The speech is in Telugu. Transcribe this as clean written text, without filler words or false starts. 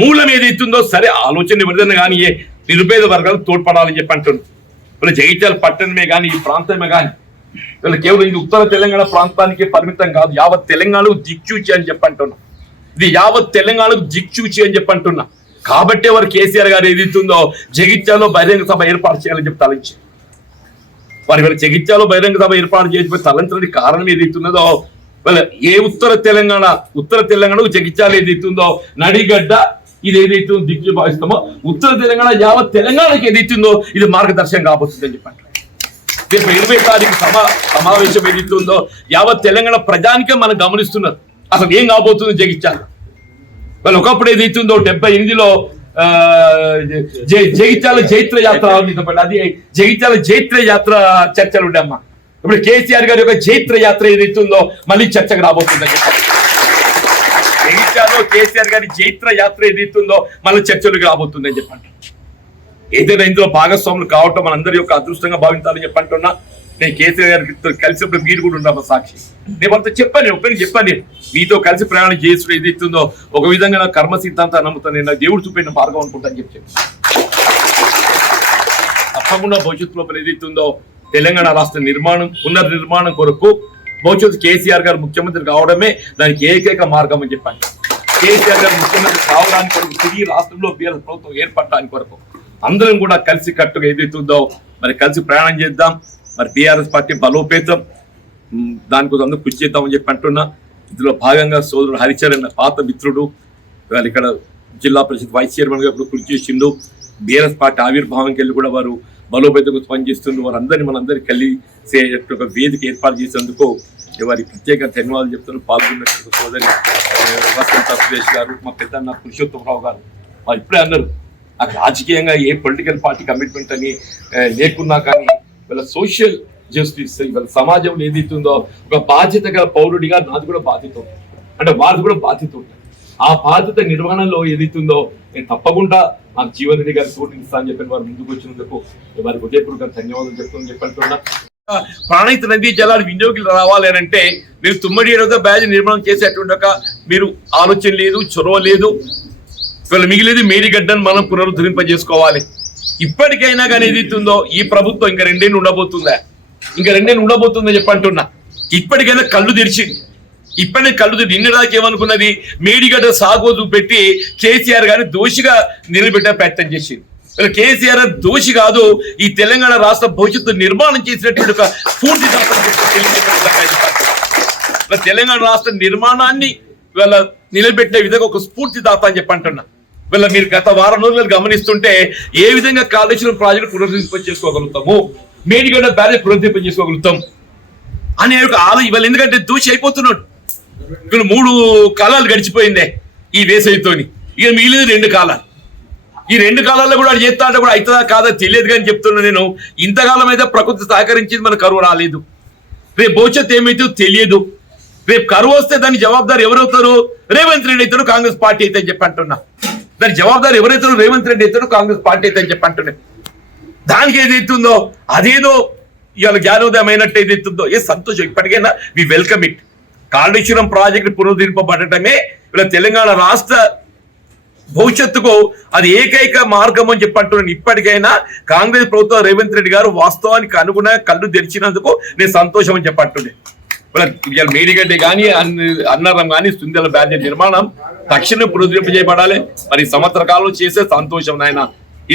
మూలం ఏదైతుందో సరే ఆలోచన ఎవరిదైనా కానీ నిరుపేద వర్గాలు తోడ్పడాలని చెప్పి అంటున్నారు. వీళ్ళు జగిత్యాల పట్టణమే కానీ ఈ ప్రాంతమే కానీ వీళ్ళు కేవలం ఇది ఉత్తర తెలంగాణ ప్రాంతానికి పరిమితం కాదు, యావత్ తెలంగాణకు దిక్చూచి అని చెప్పి అంటున్నా. ఇది యావత్ తెలంగాణకు దిక్చూచి అని చెప్పి అంటున్నా. కాబట్టి వారు కేసీఆర్ గారు ఏదైతుందో జగిత్యాలలో బహిరంగ సభ ఏర్పాటు చేయాలని చెప్పి తలంచి వారి వీళ్ళ జగిత్యాలలో బహిరంగ సభ ఏర్పాటు చేసి తలంచడానికి కారణం ఏదైతున్నదో వీళ్ళ ఉత్తర తెలంగాణకు జగిత్యాల ఏదైతుందో నడిగడ్డ ఇది ఏదైతే దిక్కు భావిస్తామో ఉత్తర తెలంగాణ యావత్ తెలంగాణకి ఏదైతుందో ఇది మార్గదర్శనం కాబోతుంది అని చెప్పండి. రేపు 20 తారీఖు సమావేశం ఏదైతుందో యావత్ తెలంగాణ ప్రజానికే మనం గమనిస్తున్నారు అసలు ఏం కాబోతుంది జగిత్యాల. వాళ్ళు ఒకప్పుడు ఏదైతుందో 78లో జగిత్యాల జైత్ర యాత్ర అది జగిత్యాల జైత్ర యాత్ర చర్చలు ఉండే అమ్మా. ఇప్పుడు కేసీఆర్ గారి యొక్క జైత్ర యాత్ర ఏదైతుందో మళ్ళీ చర్చకు రాబోతుందని చెప్పాలి. జగిత్యాలలో కేసీఆర్ గారి జైత్ర యాత్ర ఏదైతుందో మళ్ళీ చర్చలకు రాబోతుందని చెప్పండి. ఏదైనా ఇందులో భాగస్వాములు కావటం మనందరి యొక్క అదృష్టంగా భావించాలని చెప్పంటున్నా. నేను కేసీఆర్ గారికి కలిసినప్పుడు మీరు కూడా ఉన్నామా సాక్షి. నేను అంతా చెప్పాను నేను మీతో కలిసి ప్రయాణం చేసుడు ఏదైతుందో ఒక విధంగా నా కర్మ సిద్ధాంతాన్ని నమ్ముతాను, నేను దేవుడు చూపిన మార్గం అనుకుంటాను చెప్పి తప్పకుండా భవిష్యత్తు లోపల ఏదైతుందో తెలంగాణ రాష్ట్ర నిర్మాణం పునర్నిర్మాణం కొరకు భవిష్యత్తు కేసీఆర్ గారు ముఖ్యమంత్రి కావడమే దానికి ఏకైక మార్గం అని చెప్పాను. కేసీఆర్ గారు ముఖ్యమంత్రి కావడానికి కొరకు తిరిగి రాష్ట్రంలో బీఆర్ఎస్ ప్రభుత్వం ఏర్పడడానికి కొరకు అందరం కూడా కలిసి కట్టుగా ఏదైతుందో మరి కలిసి ప్రయాణం చేద్దాం. మరి బీఆర్ఎస్ పార్టీ బలోపేతం దానికోసం అందరూ కృషి చేద్దామని చెప్పి అంటున్నా. ఇందులో భాగంగా సోదరుడు హరిచరణ్ పాత మిత్రుడు వాళ్ళు ఇక్కడ జిల్లా పరిషత్ వైస్ చైర్మన్ గా ఇప్పుడు కృషి చేసిండు. బీఆర్ఎస్ పార్టీ ఆవిర్భావంకి వెళ్ళి కూడా వారు బలోపేతం పనిచేస్తుండ్రు. వారందరినీ మనందరికీ కలిసే ఒక వేదిక ఏర్పాటు చేసేందుకు వారికి ప్రత్యేక ధన్యవాదాలు చెప్తున్నారు. పాల్గొన్నట్టు సోదరి వసంత సురేష్ గారు, మా పెద్దన్న పురుషోత్తమరావు గారు వారు ఇప్పుడే అన్నారు రాజకీయంగా ఏ పొలిటికల్ పార్టీ కమిట్మెంట్ అని లేకున్నా కానీ వీళ్ళ సోషల్ జస్టిస్ వీళ్ళ సమాజంలో ఏదైతుందో ఒక బాధ్యత గల పౌరుడిగా నాది కూడా బాధ్యత ఉంటుంది, అంటే వారిది కూడా బాధ్యత ఉంటుంది. ఆ బాధ్యత నిర్వహణలో ఏదైతుందో నేను తప్పకుండా నాకు జీవన్ రెడ్డి గారి సూటిస్తా అని చెప్పిన వారు ముందుకు వచ్చినందుకు వారికి హృదయపూర్వక ధన్యవాదాలు చెప్తామని చెప్పంటున్నా. ప్రాణహిత నదీ జలాలు వినియోగులు రావాలి అని అంటే మీరు తుమ్మడి ఏడవ బ్యాజ్ నిర్మాణం చేసేటువంటి ఒక మీరు ఆలోచన లేదు, చొరవ లేదు. వీళ్ళు మిగిలేదు మేడిగడ్డను మనం పునరుద్ధరింపజేసుకోవాలి. ఇప్పటికైనా కానీ ఏదైతుందో ఈ ప్రభుత్వం ఇంకా 2 ఏళ్ళు ఉండబోతుందా, ఇంకా 2 ఏళ్ళు ఉండబోతుందని చెప్పంటున్నా. ఇప్పటికైనా కళ్ళు తెరిచింది. ఇప్పటికే కళ్ళు తెరిచి నిన్నదాకా ఏమనుకున్నది మేడిగడ్డ సాగు పెట్టి కేసీఆర్ గారిని దోషిగా నిలబెట్టే ప్రయత్నం చేసింది. వీళ్ళు కేసీఆర్ దోషి కాదు, ఈ తెలంగాణ రాష్ట్ర భవిష్యత్తు నిర్మాణం చేసినటువంటి ఒక స్ఫూర్తిదాత తెలంగాణ రాష్ట్ర నిర్మాణాన్ని వీళ్ళ నిలబెట్టే విధంగా ఒక స్ఫూర్తిదాత అని చెప్పంటున్నా. వీళ్ళ మీరు గత వారం రోజులు గమనిస్తుంటే ఏ విధంగా కాళేశ్వరం ప్రాజెక్టు పునరుద్ధరింప చేసుకోగలుగుతాము, మేడిగడ్డ బ్యారేజ్ పునరుద్ధరింప చేసుకోగలుగుతాం అనే ఒక ఇవాళ ఎందుకంటే దోషి అయిపోతున్నాడు. వీళ్ళు 3 కాలాలు గడిచిపోయిందే ఈ వేసవితోని, ఇక మిగిలింది 2 కాలాలు. ఈ 2 కాలాల్లో కూడా చేస్తా అంటే కూడా అవుతుందా కాదా తెలియదు కానీ చెప్తున్నా నేను. ఇంతకాలం అయితే ప్రకృతి సహకరించింది, మన కరువు రాలేదు. రేపు భవిష్యత్తు ఏమైతే తెలియదు. రేపు కరువు వస్తే దాని జవాబుదారు ఎవరవుతారు? రేవంత్ రెడ్డి అవుతాడు, కాంగ్రెస్ పార్టీ అయితే అని చెప్పి అంటున్నా. దాని జవాబుదారు ఎవరైతారో రేవంత్ రెడ్డి అవుతాడు, కాంగ్రెస్ పార్టీ అయితే అని చెప్పి అంటున్నా. దానికి ఏదైతుందో అదేదో ఇవాళ జ్ఞానోదయం అయినట్టు ఏదైతుందో సంతోషం. ఇప్పటికైనా we welcome it. Kaleshwaram project పునరుద్ధరింపబడటమే ఇలా తెలంగాణ రాష్ట్ర భవిష్యత్తుకు అది ఏకైక మార్గం అని చెప్పంటున్నాను. ఇప్పటికైనా కాంగ్రెస్ ప్రభుత్వం రేవంత్ రెడ్డి గారు వాస్తవానికి అనుగుణంగా కళ్ళు తెరిచినందుకు నేను సంతోషం అని చెప్పంటుండే. ఇవాళ మేడిగడ్డ కానీ అన్నారం కానీ సుందెల బ్యారేజ్ నిర్మాణం తక్షణం పునరుద్ధరింపజేయబడాలి. మరి సంవత్సర కాలంలో చేసే సంతోషం నాయన.